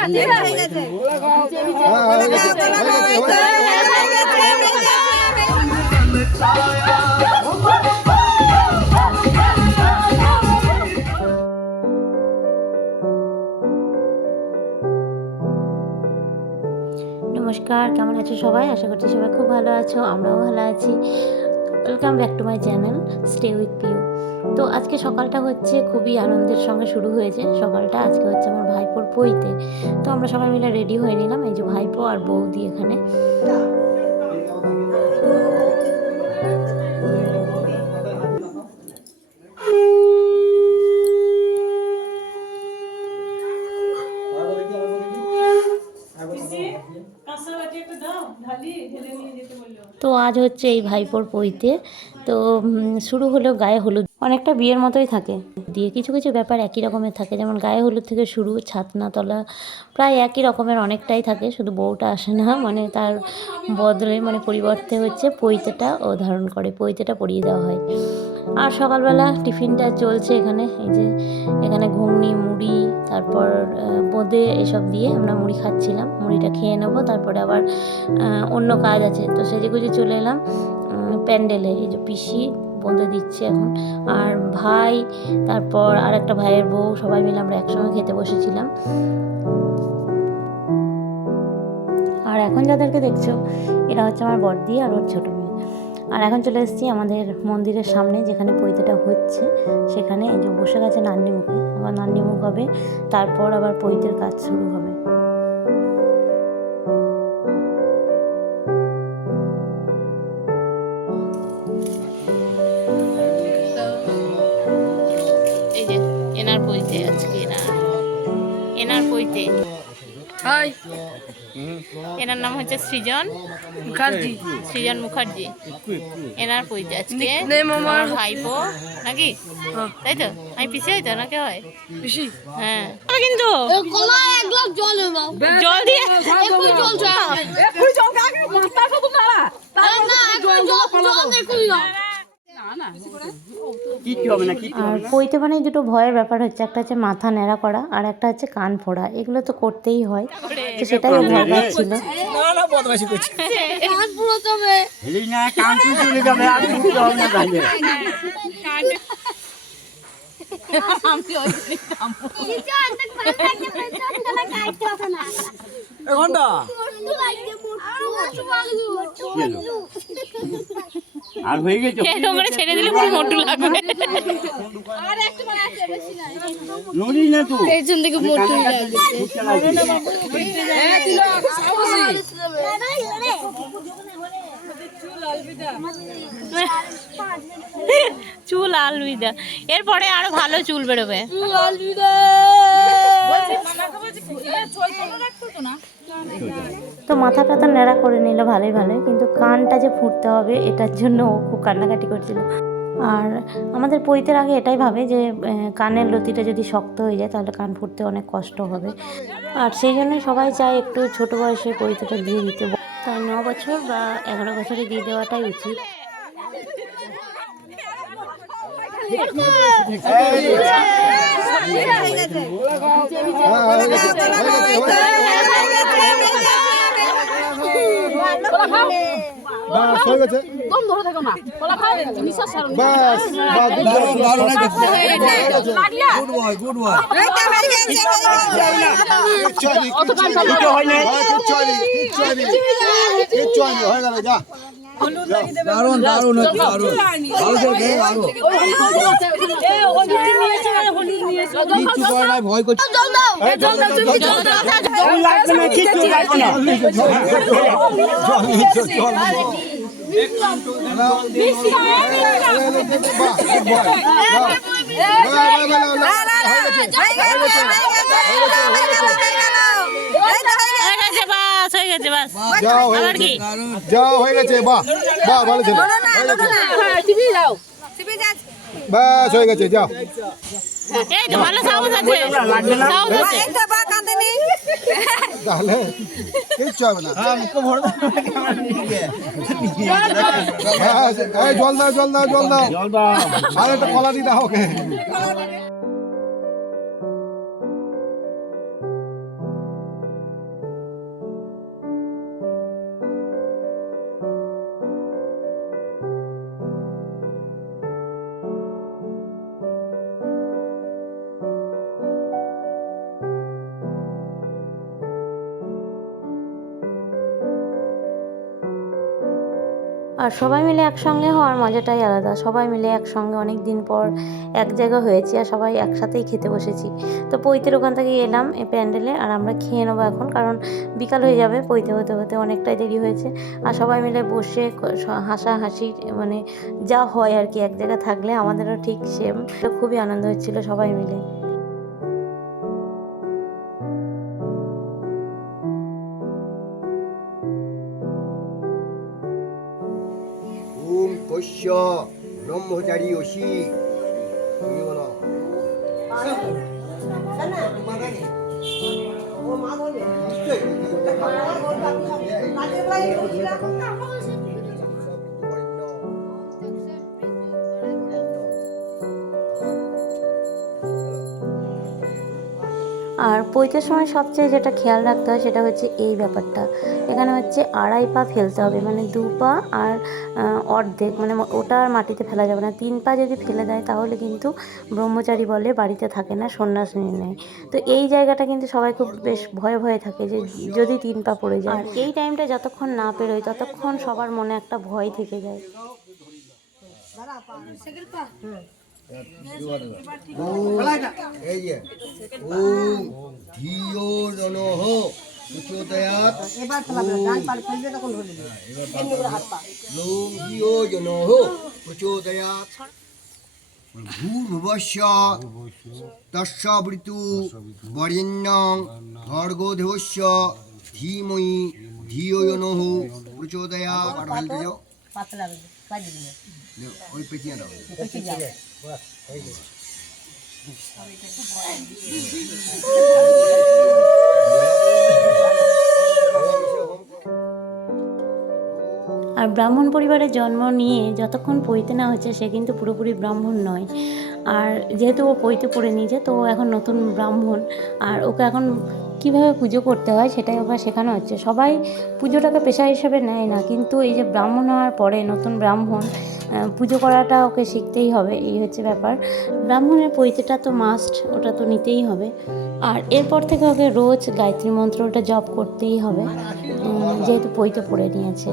নমস্কার, কেমন আছো সবাই? আশা করছি সবাই খুব ভালো আছো, আমরাও ভালো আছি। Welcome back to my channel stay with Piu. তো আজকে সকালটা হচ্ছে খুবই আনন্দের সঙ্গে শুরু হয়েছে। সকালটা আজকে হচ্ছে আমার ভাইপোর পৈতে। তো আমরা সবাই মিলে রেডি হয়ে নিলাম। এই যে ভাইপো আর বৌদি এখানে। তো আজ হচ্ছে এই ভাইপোর পৈতে। তো শুরু হলো গায়ে হলুদ, অনেকটা বিয়ের মতোই থাকে দিয়ে কিছু কিছু ব্যাপার একই রকমের থাকে, যেমন গায়ে হলুদ থেকে শুরু, ছাতনা তলা প্রায় একই রকমের অনেকটাই থাকে, শুধু বউটা আসে না, মানে তার বদলে মানে পরিবর্তে হচ্ছে পৈতেটা ও ধারণ করে, পৈতেটা পরিয়ে দেওয়া হয়। আর সকালবেলা টিফিনটা চলছে এখানে, এই যে এখানে ঘুগনি, মুড়ি, তারপর বোঁদে এসব দিয়ে আমরা মুড়ি খাচ্ছিলাম। মুড়িটা খেয়ে নেবো, তারপরে আবার অন্য কাজ আছে। তো সেজে গুজে চলে এলাম প্যান্ডেলে। এই যে পিসি বোঁদে দিচ্ছে এখন, আর ভাই, তারপর আর একটা ভাইয়ের বউ, সবাই মিলে আমরা একসঙ্গে খেতে বসেছিলাম। আর এখন যাদেরকে দেখছো এরা হচ্ছে আমার বড়দি আর ওর ছোটো মেয়ে। আর এখন চলে এসেছি আমাদের মন্দিরের সামনে, যেখানে পৈতেটা হচ্ছে সেখানে। এই যে বসে গেছে নান্নিমুখে, আবার নান্নিমুখ হবে, তারপর আবার পৈতের কাজ শুরু হবে। এই যে এনার পৈতে আজকে, এনার পৈতে। এনার নাম হচ্ছে সৃজন মুখার্জি, সৃজন মুখার্জি। এনার পৈতে আজকে আমার ভাইপো নাকি, তাই তো? আমি পিসি হইতো না, কে হয় পিসি? হ্যাঁ, কিন্তু জল দিয়ে আর পৈতে মানে দুটো ভয়ের ব্যাপার হচ্ছে, একটা হচ্ছে মাথা ন্যাড়া করা আর একটা হচ্ছে কান ফোড়া। এগুলো তো করতেই হয়, তো সেটাই ভয় পাচ্ছিল। আর হয়ে গেছে, ছেড়ে দিলে পুরো মোটু লাগবে। নড়ি না তো, পেছন থেকে মোটু লাগবে। চুল আলবিদা, এরপরে আরো ভালো চুল বেরোবে। তো মাথা টাথা ন্যাড়া করে নিল ভালোই ভালোই, কিন্তু কানটা যে ফুটতে হবে এটার জন্য ও খুব কান্নাকাটি করছিল। আর আমাদের পৈতের আগে এটাই ভাবে যে কানের লতিটা যদি শক্ত হয়ে যায় তাহলে কান ফুটতে অনেক কষ্ট হবে, আর সেই জন্যই সবাই চায় একটু ছোট বয়সে পৈতেটা দিয়ে দিতে। তাই 9 বছর বা 11 বছরে দিয়ে দেওয়াটাই উচিত। দারুন দারুন দারুন, কিচ্ছু করে নাই, ভয় করছে। যাও হয়ে গেছে, বাহ বাহ, ভালো ছিল, বাস হয়ে গেছে, যাও। তাহলে কিচ্ছু হবে না। জল দাও, জল দাও, জল দাও, আর একটা কলা দিয়ে দাও ওকে। আর সবাই মিলে একসঙ্গে হওয়ার মজাটাই আলাদা। সবাই মিলে একসঙ্গে অনেক দিন পর এক জায়গা হয়েছি আর সবাই একসাথেই খেতে বসেছি। তো পৈতের ওখান থেকে এলাম এই প্যান্ডেলে, আর আমরা খেয়ে নেবো এখন, কারণ বিকাল হয়ে যাবে, পৈতে হতে হতে অনেকটাই দেরি হয়েছে। আর সবাই মিলে বসে হাসাহাসি মানে যা হয় আর কি এক জায়গায় থাকলে, আমাদেরও ঠিক সেম। খুবই আনন্দ হচ্ছিল সবাই মিলে। ওম তস্য ব্রহ্মচারী অসি তুমি বলো। আর পৈতের সময় সবচেয়ে যেটা খেয়াল রাখতে হয় সেটা হচ্ছে এই ব্যাপারটা, এখানে হচ্ছে 2.5 পা ফেলতে হবে, মানে 2 পা আর অর্ধেক, মানে ওটা আর মাটিতে ফেলা যাবে না। 3 পা যদি ফেলে দেয় তাহলে কিন্তু ব্রহ্মচারী বলে বাড়িতে থাকে না, সন্ন্যাস নিয়ে নেয়। তো এই জায়গাটা কিন্তু সবাই খুব বেশ ভয়ে ভয়ে থাকে যে যদি 3 পা পড়ে যায়। আর এই টাইমটা যতক্ষণ না পেরোয় ততক্ষণ সবার মনে একটা ভয় থেকে যায়। এই যে ওম ধিয়ো ননঃ প্রচোদয়াৎ। ওম ধিয়ো ননঃ প্রচোদয়াৎ। ভূর্ভুবস্য তস্যাবৃতু বরেণ্যং ভর্গো দেবস্য ধীমহি ধিয়ো ননঃ প্রচোদয়াৎ। বলতে যাও ওই পেটিয়ে দাও। আর ব্রাহ্মণ পরিবারে জন্ম নিয়ে যতক্ষণ পৈতে না হচ্ছে সে কিন্তু পুরোপুরি ব্রাহ্মণ নয়। আর যেহেতু ও পৈতে পড়ে নিয়েছে তো ও এখন নতুন ব্রাহ্মণ, আর ওকে এখন কীভাবে পুজো করতে হয় সেটাই ওকে শেখানো হচ্ছে। সবাই পুজোটাকে পেশা হিসেবে নেয় না, কিন্তু এই যে ব্রাহ্মণ হওয়ার পরে নতুন ব্রাহ্মণ পুজো করাটা ওকে শিখতেই হবে, এই হচ্ছে ব্যাপার। ব্রাহ্মণের পৈতেটা তো মাস্ট, ওটা তো নিতেই হবে। আর এরপর থেকে ওকে রোজ গায়ত্রী মন্ত্রটা জপ করতেই হবে, যেহেতু পৈতে পড়ে নিয়েছে।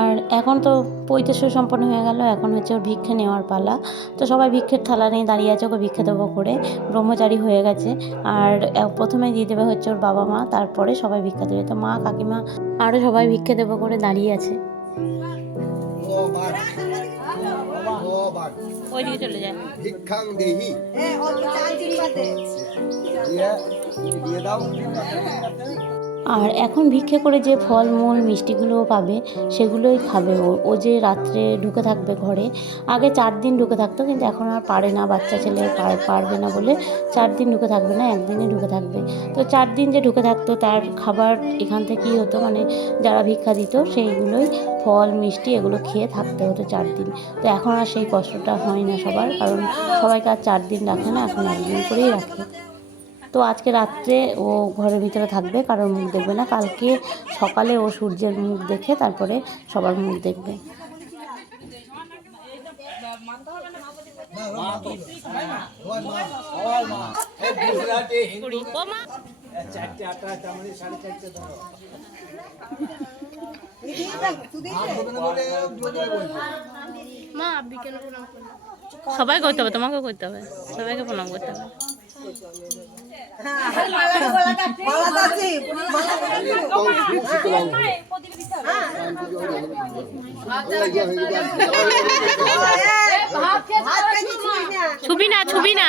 আর এখন তো পৈতে সম্পন্ন হয়ে গেল, এখন হচ্ছে ওর ভিক্ষে নেওয়ার পালা। তো সবাই ভিক্ষের থালা নিয়ে দাঁড়িয়ে আছে, ওকে ভিক্ষে দেবো করে, ব্রহ্মচারী হয়ে গেছে। আর প্রথমে দিয়ে দেবে হচ্ছে ওর বাবা মা, তারপরে সবাই ভিক্ষা দেবে। তো মা কাকিমা আরও সবাই ভিক্ষে দেবো করে দাঁড়িয়ে আছে। ওইদিকে চলে যায়। ভিক্ষাং দেহি দিয়ে দাও। আর এখন ভিক্ষে করে যে ফলমূল মিষ্টিগুলোও পাবে সেগুলোই খাবে ও যে রাত্রে ঢুকে থাকবে ঘরে। আগে 4 দিন ঢুকে থাকতো, কিন্তু এখন আর পারে না, বাচ্চা ছেলে পারবে না বলে 4 দিন ঢুকে থাকবে না, 1 দিনই ঢুকে থাকবে। তো 4 দিন যে ঢুকে থাকতো তার খাবার এখান থেকেই হতো, মানে যারা ভিক্ষা দিত সেইগুলোই ফল মিষ্টি এগুলো খেয়ে থাকতে হতো 4 দিন। তো এখন আর সেই কষ্টটা হয় না সবার, কারণ সবাইকে আর 4 দিন রাখে না, এখন 1 দিন করেই রাখে। তো আজকে রাত্রে ও ঘরের ভিতরে থাকবে, কারোর মুখ দেখবে না। কালকে সকালে ও সূর্যের মুখ দেখে তারপরে সবার মুখ দেখবে। সবাই করতে হবে, তোমাকেও করতে হবে, সবাইকে প্রণাম করতে হবে। ছবি না ছবি না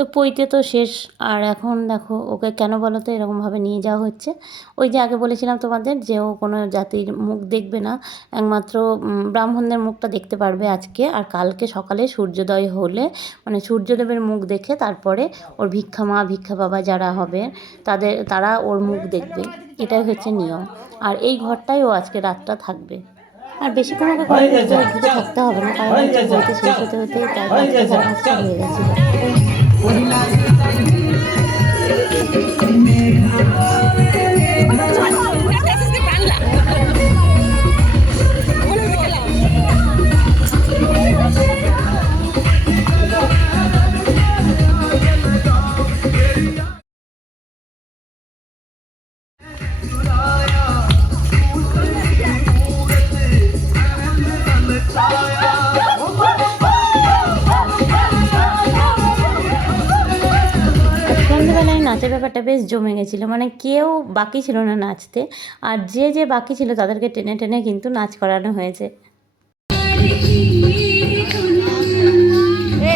তো পইতে তো শেষ। আর এখন দেখো ওকে কেন বলো তো এরকমভাবে নিয়ে যাওয়া হচ্ছে, ওই যে আগে বলেছিলাম তোমাদের যে ও কোনো জাতির মুখ দেখবে না, একমাত্র ব্রাহ্মণদের মুখটা দেখতে পারবে আজকে, আর কালকে সকালে সূর্যোদয় হলে মানে সূর্যদেবের মুখ দেখে তারপরে ওর ভিক্ষা মা ভিক্ষা বাবা যারা হবে তারা ওর মুখ দেখবে, এটাই হচ্ছে নিয়ম। আর এই ঘরটাই ও আজকে রাতটা থাকবে। আর বেশিক্ষণ ওকে ঘরে থাকতে হবে না, কারণ হচ্ছে বইতে শেষ হতে হতেই প্রায় 5টা হয়ে গেছিলো। সন্ধ্যেবেলায় নাচের ব্যাপারটা বেশ জমে গেছিলো, মানে কেউ বাকি ছিল না নাচতে, আর যে বাকি ছিল তাদেরকে টেনে টেনে কিন্তু নাচ করানো হয়েছে।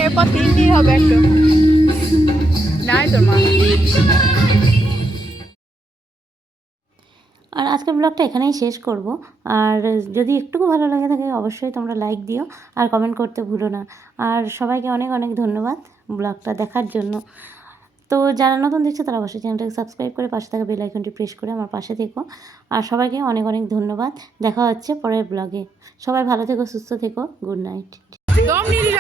এরপর 3 দিন হবে একটু নাই তোর মা। আর আজকের ব্লগটা এখানেই শেষ করব। আর যদি একটুকু ভালো লাগে থাকে অবশ্যই তোমরা লাইক দিও আর কমেন্ট করতে ভুলো না। আর সবাইকে অনেক অনেক ধন্যবাদ ব্লগটা দেখার জন্য। তো যারা নতুন দেখছে তারা অবশ্যই চ্যানেলটাকে সাবস্ক্রাইব করে পাশে থাকা বেল আইকনটি প্রেস করে আমার পাশে থেকো। আর সবাইকে অনেক অনেক ধন্যবাদ, দেখা হচ্ছে পরের ব্লগে। সবাই ভালো থেকো, সুস্থ থেকো, গুড নাইট। দম নিলি